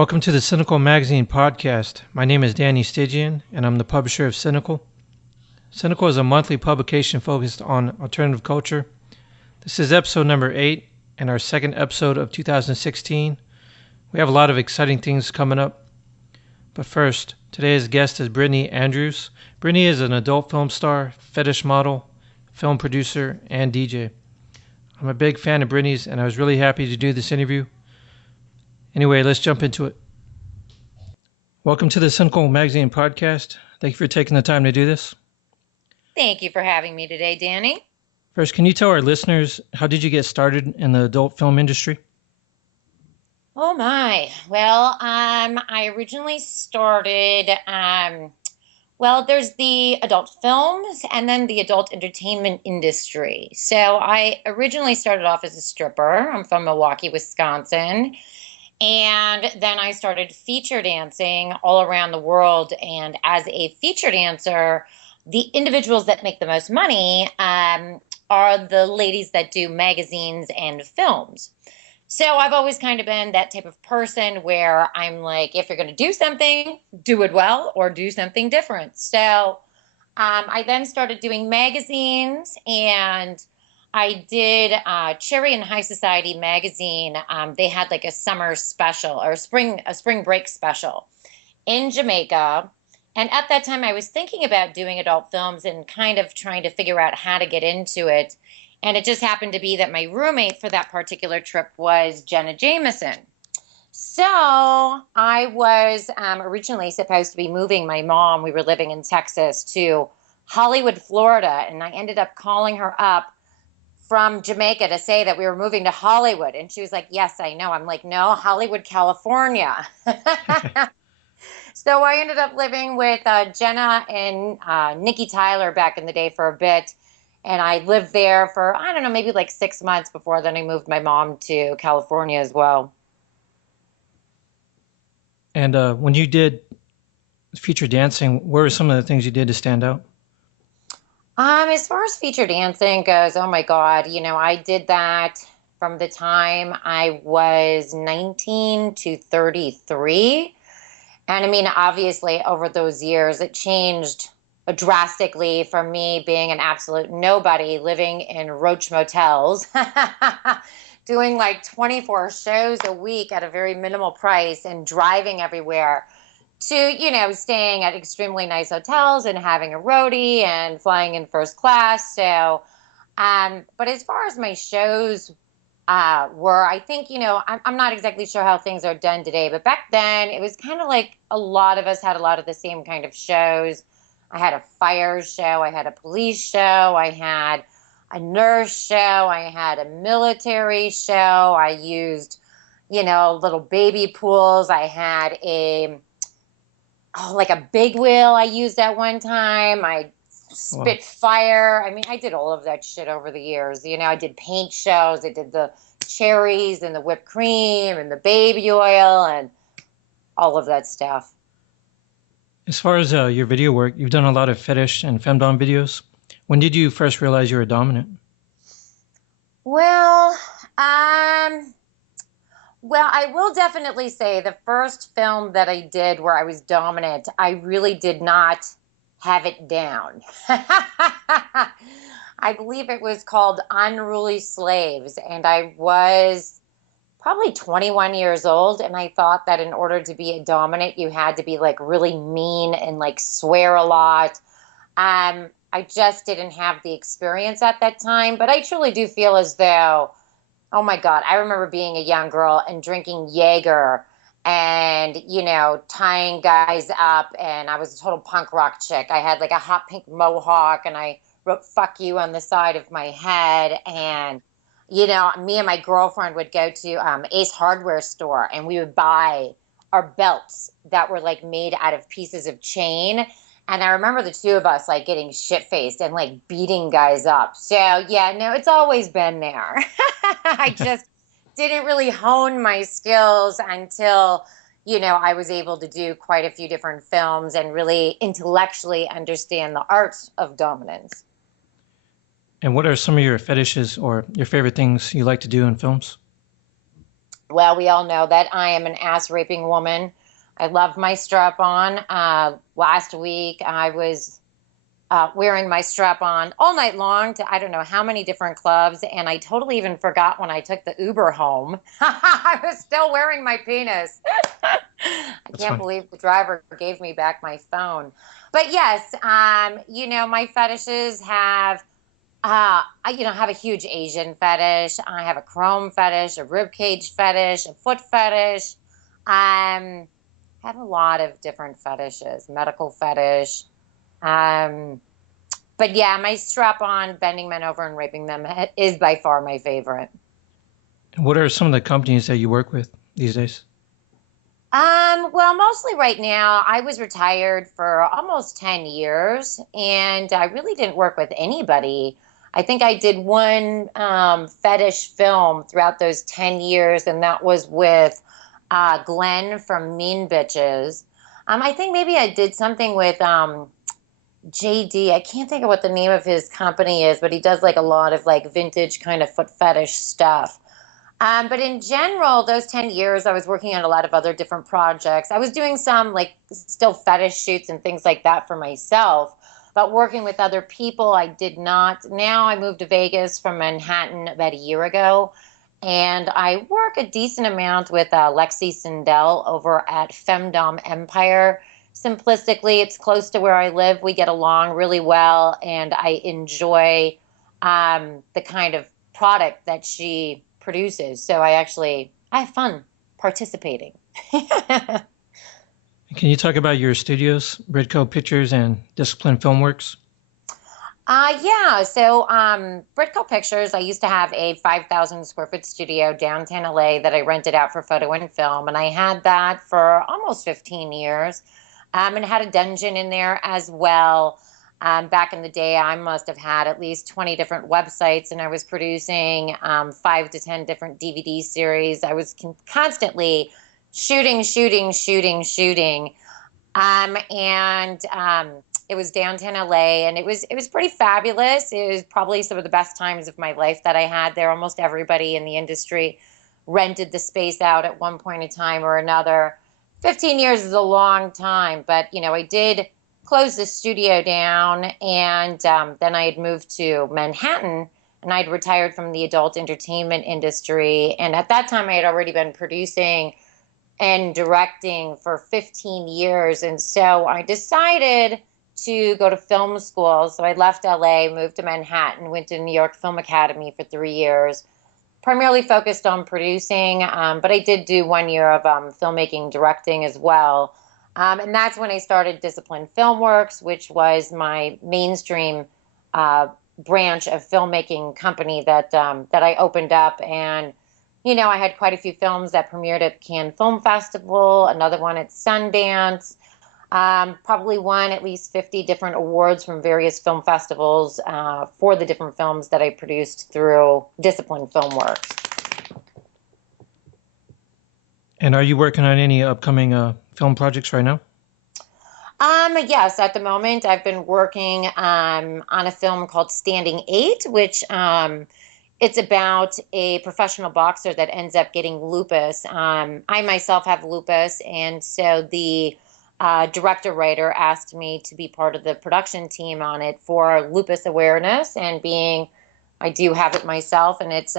Welcome to the Sinical Magazine podcast. My name is Danny Stygion, and I'm the publisher of Sinical. Sinical is a monthly publication focused on alternative culture. This is episode number 8 and our second episode of 2016. We have a lot of exciting things coming up. But first, today's guest is Brittany Andrews. Brittany is an adult film star, fetish model, film producer, and DJ. I'm a big fan of Brittany's, and I was really happy to do this interview. Anyway, let's jump into it. Welcome to the Cynical Magazine podcast. Thank you for taking the time to do this. Thank you for having me today, Danny. First, can you tell our listeners, how did you get started in the adult film industry? Oh my. Well, I originally started, there's the adult films and then the adult entertainment industry. So I originally started off as a stripper. I'm from Milwaukee, Wisconsin. And then I started feature dancing all around the world. And as a feature dancer, the individuals that make the most money are the ladies that do magazines and films. So I've always kind of been that type of person where I'm like, if you're going to do something, do it well or do something different. So I then started doing magazines, and I did Cherry and High Society magazine. They had like a summer special or a spring break special in Jamaica. And at that time, I was thinking about doing adult films and kind of trying to figure out how to get into it. And it just happened to be that my roommate for that particular trip was Jenna Jameson. So I was originally supposed to be moving my mom. We were living in Texas to Hollywood, Florida. And I ended up calling her up from Jamaica to say that we were moving to Hollywood. And she was like, yes, I know. I'm like, no, Hollywood, California. So I ended up living with Jenna and Nikki Tyler back in the day for a bit. And I lived there for, I don't know, maybe like 6 months before then I moved my mom to California as well. And when you did feature dancing, what were some of the things you did to stand out? As far as feature dancing goes, oh my God, I did that from the time I was 19 to 33. And I mean, obviously over those years, it changed drastically from me being an absolute nobody living in Roach motels, doing like 24 shows a week at a very minimal price and driving everywhere, to, staying at extremely nice hotels and having a roadie and flying in first class. So, but as far as my shows were, I think, I'm not exactly sure how things are done today, but back then it was kind of like a lot of us had a lot of the same kind of shows. I had a fire show, I had a police show, I had a nurse show, I had a military show, I used, little baby pools, I had like a big wheel I used at one time. I spit fire. I mean, I did all of that shit over the years. I did paint shows. I did the cherries and the whipped cream and the baby oil and all of that stuff. As far as your video work, you've done a lot of fetish and femdom videos. When did you first realize you were dominant? Well, I will definitely say the first film that I did where I was dominant, I really did not have it down. I believe it was called Unruly Slaves, and I was probably 21 years old, and I thought that in order to be a dominant, you had to be like really mean and like swear a lot. I just didn't have the experience at that time, but I truly do feel as though, oh my God, I remember being a young girl and drinking Jaeger and, tying guys up, and I was a total punk rock chick. I had like a hot pink mohawk, and I wrote "fuck you" on the side of my head. And, me and my girlfriend would go to Ace Hardware store, and we would buy our belts that were like made out of pieces of chain. And I remember the two of us like getting shit-faced and like beating guys up. So yeah, no, it's always been there. I just didn't really hone my skills until, I was able to do quite a few different films and really intellectually understand the art of dominance. And what are some of your fetishes or your favorite things you like to do in films? Well, we all know that I am an ass raping woman. I love my strap on. Last week, I was wearing my strap on all night long to I don't know how many different clubs. And I totally even forgot when I took the Uber home. I was still wearing my penis. I That's can't fun. believe the driver gave me back my phone. But yes, my fetishes have have a huge Asian fetish. I have a chrome fetish, a rib cage fetish, a foot fetish. I have a lot of different fetishes, medical fetish. Um, but yeah, my strap on, bending men over and raping them is by far my favorite. What are some of the companies that you work with these days? Well, mostly right now, I was retired for almost 10 years and I really didn't work with anybody. I think I did one fetish film throughout those 10 years, and that was with Glenn from Mean Bitches. I think maybe I did something with JD. I can't think of what the name of his company is, but he does like a lot of like vintage kind of foot fetish stuff. But in general, those 10 years, I was working on a lot of other different projects. I was doing some like still fetish shoots and things like that for myself, but working with other people, I did not. Now I moved to Vegas from Manhattan about a year ago, and I work a decent amount with Lexi Sindel over at Femdom Empire. Simplistically, it's close to where I live. We get along really well, and I enjoy the kind of product that she produces. So I have fun participating. Can you talk about your studios, Bridco Pictures and Discipline Filmworks? Yeah. So, Britco Pictures, I used to have a 5,000 square foot studio downtown LA that I rented out for photo and film. And I had that for almost 15 years. And had a dungeon in there as well. Back in the day, I must have had at least 20 different websites, and I was producing 5 to 10 different DVD series. I was constantly shooting. And it was downtown LA, and it was pretty fabulous. It was probably some of the best times of my life that I had there. Almost everybody in the industry rented the space out at one point in time or another. 15 years is a long time, but I did close the studio down, and then I had moved to Manhattan, and I'd retired from the adult entertainment industry. And at that time, I had already been producing and directing for 15 years. And so I decided to go to film school. So I left LA, moved to Manhattan, went to New York Film Academy for 3 years, primarily focused on producing, but I did do 1 year of filmmaking, directing as well. And that's when I started Discipline Filmworks, which was my mainstream branch of filmmaking company that I opened up. And I had quite a few films that premiered at Cannes Film Festival, another one at Sundance. Probably won at least 50 different awards from various film festivals for the different films that I produced through Discipline Filmworks. And are you working on any upcoming film projects right now? Yes, at the moment I've been working on a film called Standing 8, which it's about a professional boxer that ends up getting lupus. I myself have lupus, and so the director writer asked me to be part of the production team on it for lupus awareness, and being I do have it myself, and it's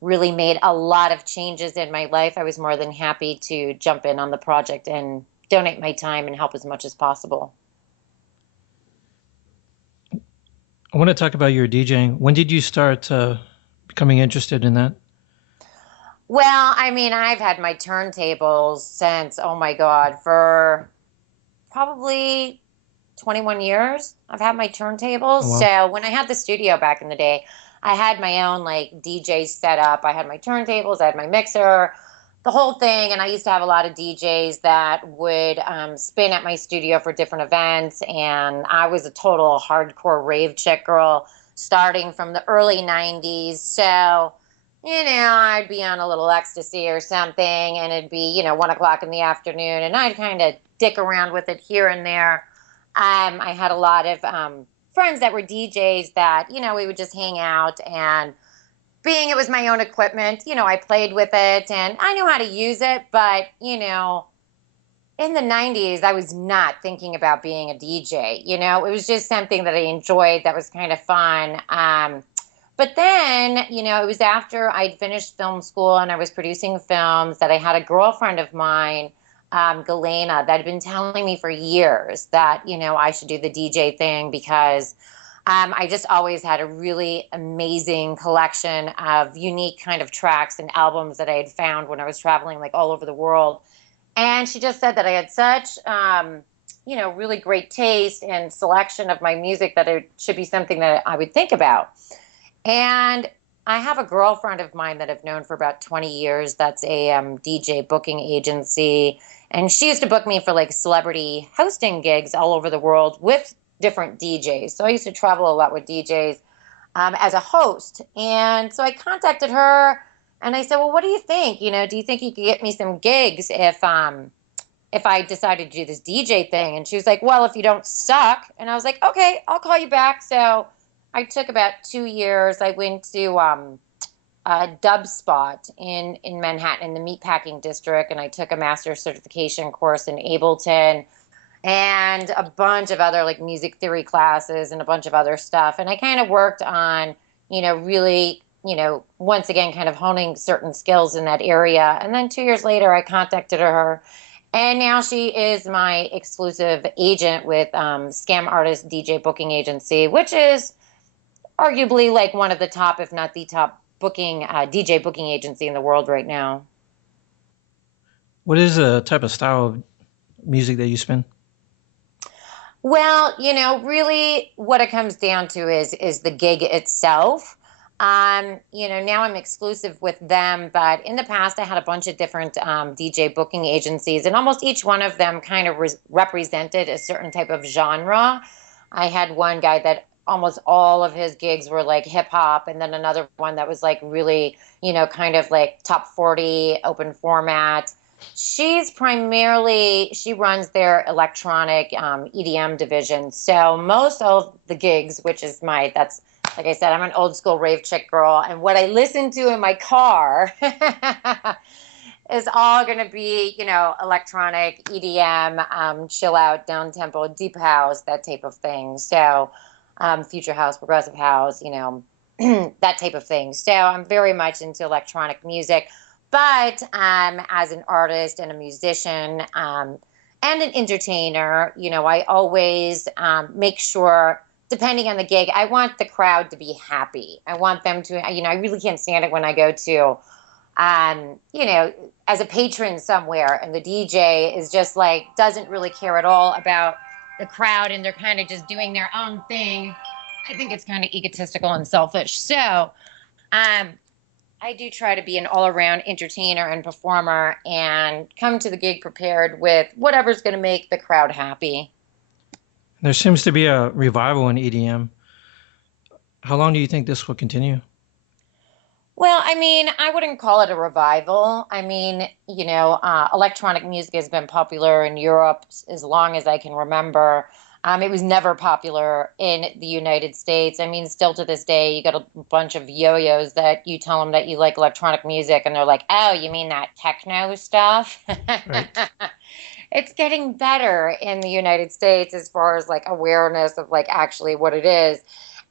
really made a lot of changes in my life. I was more than happy to jump in on the project and donate my time and help as much as possible. I want to talk about your DJing. When did you start becoming interested in that? Well, I mean, I've had my turntables since, oh my God, for probably 21 years. I've had my turntables. Oh, wow. So when I had the studio back in the day, I had my own like DJ set up. I had my turntables, I had my mixer, the whole thing. And I used to have a lot of DJs that would spin at my studio for different events. And I was a total hardcore rave chick girl starting from the early 90s. So, I'd be on a little ecstasy or something, and it'd be, 1 o'clock in the afternoon, and I'd kind of dick around with it here and there. I had a lot of friends that were DJs that, we would just hang out and being it was my own equipment, I played with it and I knew how to use it, but, in the 90s, I was not thinking about being a DJ. It was just something that I enjoyed that was kind of fun. But then, it was after I'd finished film school and I was producing films that I had a girlfriend of mine, Galena, that had been telling me for years that, I should do the DJ thing because I just always had a really amazing collection of unique kind of tracks and albums that I had found when I was traveling like all over the world. And she just said that I had such, really great taste and selection of my music that it should be something that I would think about. And I have a girlfriend of mine that I've known for about 20 years. That's a DJ booking agency. And she used to book me for like celebrity hosting gigs all over the world with different DJs. So I used to travel a lot with DJs as a host. And so I contacted her and I said, well, what do you think? Do you think you could get me some gigs if I decided to do this DJ thing? And she was like, well, if you don't suck. And I was like, okay, I'll call you back. So I took about 2 years. I went to a dub spot in Manhattan in the meatpacking district. And I took a master's certification course in Ableton and a bunch of other like music theory classes and a bunch of other stuff. And I kind of worked on, really, once again, kind of honing certain skills in that area. And then 2 years later, I contacted her. And now she is my exclusive agent with Scam Artist DJ Booking Agency, which is arguably like one of the top, if not the top booking DJ booking agency in the world right now. What is the type of style of music that you spin? Well, really what it comes down to is the gig itself. Now I'm exclusive with them, but in the past I had a bunch of different DJ booking agencies, and almost each one of them kind of represented a certain type of genre. I had one guy that almost all of his gigs were like hip hop, and then another one that was like really, kind of like top 40 open format. She runs their electronic EDM division. So most of the gigs, which is that's like I said, I'm an old school rave chick girl. And what I listen to in my car is all going to be, electronic, EDM, chill out, down tempo, deep house, that type of thing. So future house, progressive house, that type of thing. So I'm very much into electronic music. But as an artist and a musician and an entertainer, I always make sure, depending on the gig, I want the crowd to be happy. I want them to, I really can't stand it when I go to, as a patron somewhere and the DJ is just like, doesn't really care at all about the crowd and they're kind of just doing their own thing. I think it's kind of egotistical and selfish. So, I do try to be an all-around entertainer and performer and come to the gig prepared with whatever's going to make the crowd happy. There seems to be a revival in EDM. How long do you think this will continue? Well, I wouldn't call it a revival. Electronic music has been popular in Europe as long as I can remember. It was never popular in the United States. Still to this day, you got a bunch of yo-yos that you tell them that you like electronic music, and they're like, oh, you mean that techno stuff? Right. It's getting better in the United States as far as like awareness of like actually what it is.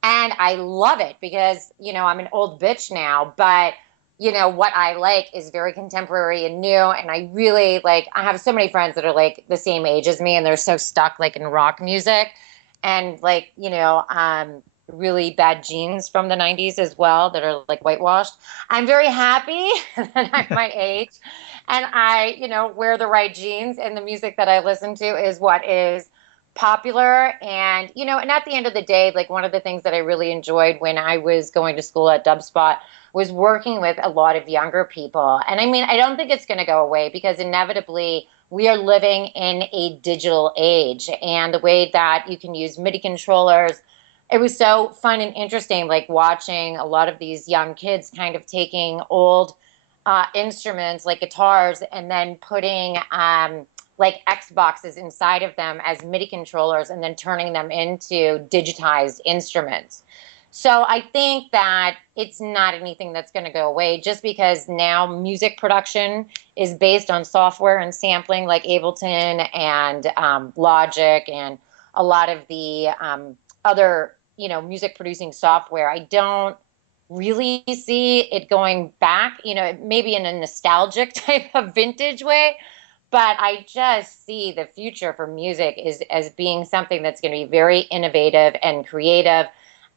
And I love it because, I'm an old bitch now, but what I like is very contemporary and new. And I really I have so many friends that are like the same age as me and they're so stuck like in rock music and really bad genes from the 90s as well that are like whitewashed. I'm very happy that I'm my age and I, wear the right jeans, and the music that I listen to is what is popular. And, and at the end of the day, like one of the things that I really enjoyed when I was going to school at Dubspot was working with a lot of younger people. And I don't think it's going to go away because inevitably we are living in a digital age, and the way that you can use MIDI controllers, it was so fun and interesting, like watching a lot of these young kids kind of taking old instruments like guitars and then putting like Xboxes inside of them as MIDI controllers and then turning them into digitized instruments. So I think that it's not anything that's going to go away just because now music production is based on software and sampling like Ableton and Logic and a lot of the other, music producing software. I don't really see it going back, maybe in a nostalgic type of vintage way, but I just see the future for music is as being something that's going to be very innovative and creative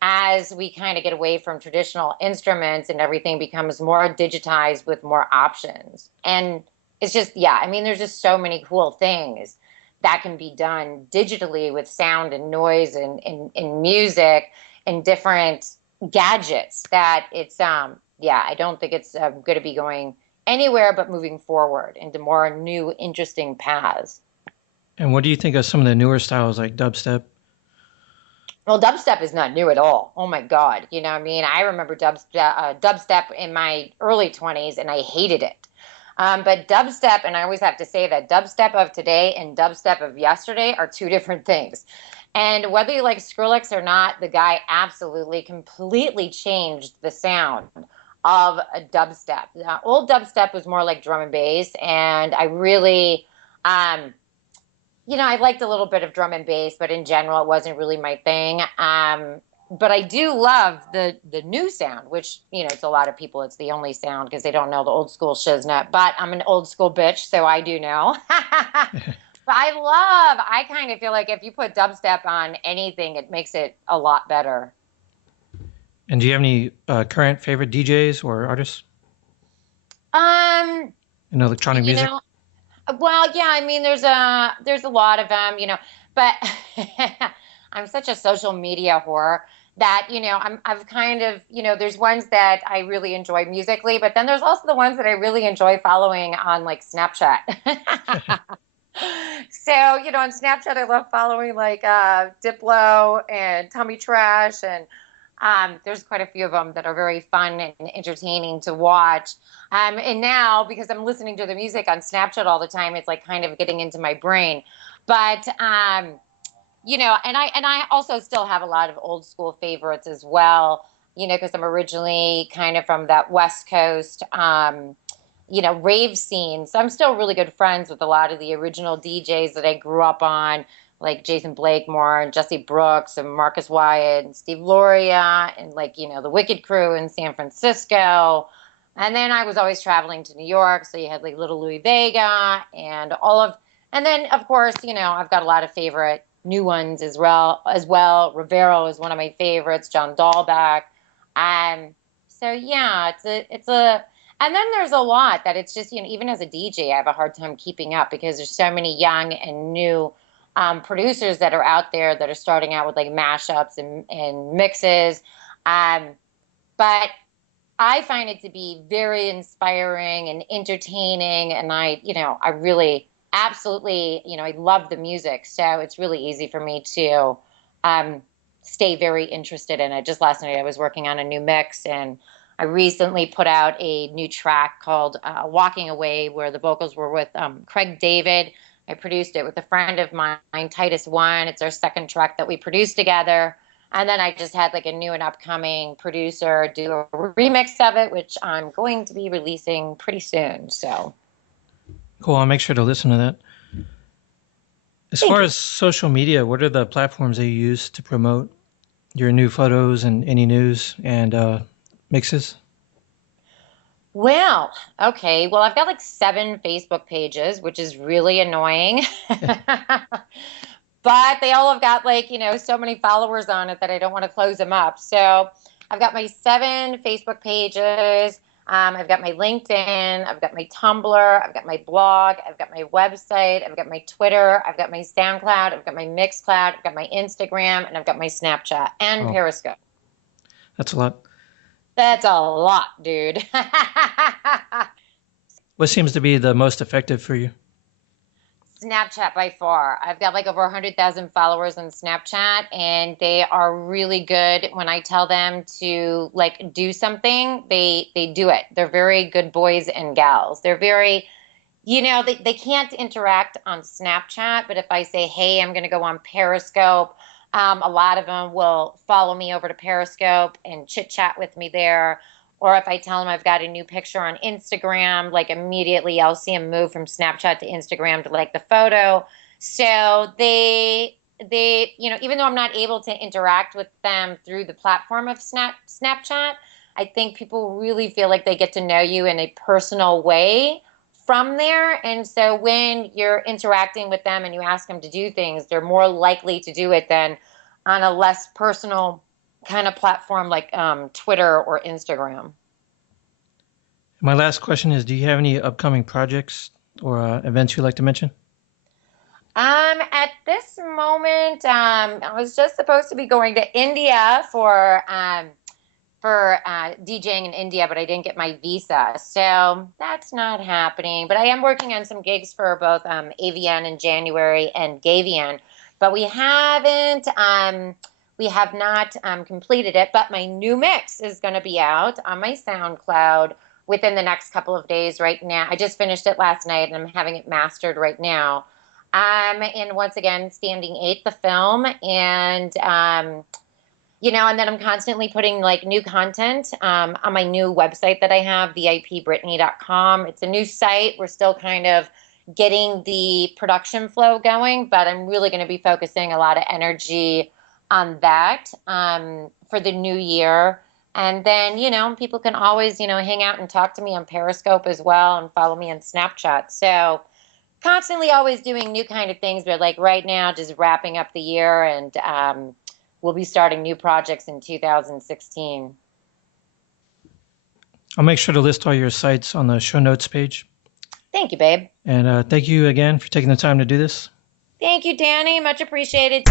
as we kind of get away from traditional instruments and everything becomes more digitized with more options. And it's just, yeah, I mean, there's just so many cool things that can be done digitally with sound and noise and music and different gadgets that it's, yeah, I don't think it's going to be going anywhere but moving forward into more new, interesting paths. And what do you think of some of the newer styles like dubstep? Well, dubstep is not new at all. Oh my God. I mean, I remember dubstep in my early 20s and I hated it. But dubstep, and I always have to say that dubstep of today and dubstep of yesterday are two different things. And whether you like Skrillex or not, the guy absolutely completely changed the sound of a dubstep. Old dubstep was more like drum and bass, and I really, um, I liked a little bit of drum and bass, but in general, it wasn't really my thing. But I do love the new sound, which it's a lot of people. It's the only sound because they don't know the old school shiznit. But I'm an old school bitch, so I do know. But I kind of feel like if you put dubstep on anything, it makes it a lot better. And do you have any current favorite DJs or artists Um, in electronic you music? know, well, yeah, I mean, there's a lot of them, but I'm such a social media whore that I've kind of there's ones that I really enjoy musically, but then there's also the ones that I really enjoy following on like Snapchat. So on Snapchat I love following like Diplo and Tummy Trash, and there's quite a few of them that are very fun and entertaining to watch. And now, because I'm listening to the music on Snapchat all the time, it's like kind of getting into my brain. But and I also still have a lot of old school favorites as well. Because I'm originally kind of from that West Coast, rave scene. So I'm still really good friends with a lot of the original DJs that I grew up on, like Jason Blakemore and Jesse Brooks and Marcus Wyatt and Steve Loria and like, the Wicked Crew in San Francisco. And then I was always traveling to New York. So you had like Little Louis Vega and and then of course, I've got a lot of favorite new ones as well. Rivero is one of my favorites, John Dahlback. So yeah, and then there's a lot that it's just, even as a DJ, I have a hard time keeping up because there's so many young and new producers that are out there that are starting out with like mashups and mixes. Um, but I find it to be very inspiring and entertaining. And I really absolutely, I love the music. So it's really easy for me to um, stay very interested in it. Just last night I was working on a new mix, and I recently put out a new track called Walking Away, where the vocals were with Craig David. I produced it with a friend of mine, Titus One. It's our second track that we produced together. And then I just had like a new and upcoming producer do a remix of it, which I'm going to be releasing pretty soon. So Cool. I'll make sure to listen to that. As thank far you. as social media, what are the platforms that you use to promote your new photos and any news and mixes? Well, okay. Well, I've got like 7 Facebook pages, which is really annoying. But they all have got like, so many followers on it that I don't want to close them up. So I've got my 7 Facebook pages. I've got my LinkedIn. I've got my Tumblr. I've got my blog. I've got my website. I've got my Twitter. I've got my SoundCloud. I've got my Mixcloud. I've got my Instagram, and I've got my Snapchat and Oh, Periscope. that's a lot. That's a lot, dude. What seems to be the most effective for you? Snapchat by far. I've got like over 100,000 followers on Snapchat, and they are really good. When I tell them to like do something, they do it. They're very good boys and gals. They're very, they can't interact on Snapchat, but if I say, hey, I'm going to go on Periscope, A lot of them will follow me over to Periscope and chit chat with me there. Or if I tell them I've got a new picture on Instagram, like immediately I'll see them move from Snapchat to Instagram to like the photo. So even though I'm not able to interact with them through the platform of Snapchat, I think people really feel like they get to know you in a personal way from there. And so when you're interacting with them and you ask them to do things, they're more likely to do it than on a less personal kind of platform like Twitter or Instagram. My last question is, do you have any upcoming projects or events you'd like to mention? At this moment, I was just supposed to be going to India for DJing in India, but I didn't get my visa, so that's not happening. But I am working on some gigs for both AVN in January and Gavian, but we have not completed it. But my new mix is going to be out on my SoundCloud within the next couple of days. Right now, I just finished it last night, and I'm having it mastered right now. And once again, Standing 8, the film, and and then I'm constantly putting like new content on my new website that I have, VIPBrittany.com. It's a new site. We're still kind of getting the production flow going, but I'm really going to be focusing a lot of energy on that for the new year. And then, people can always, hang out and talk to me on Periscope as well and follow me on Snapchat. So constantly always doing new kind of things, but like right now, just wrapping up the year, and we'll be starting new projects in 2016. I'll make sure to list all your sites on the show notes page. Thank you, babe. And thank you again for taking the time to do this. Thank you, Danny. Much appreciated.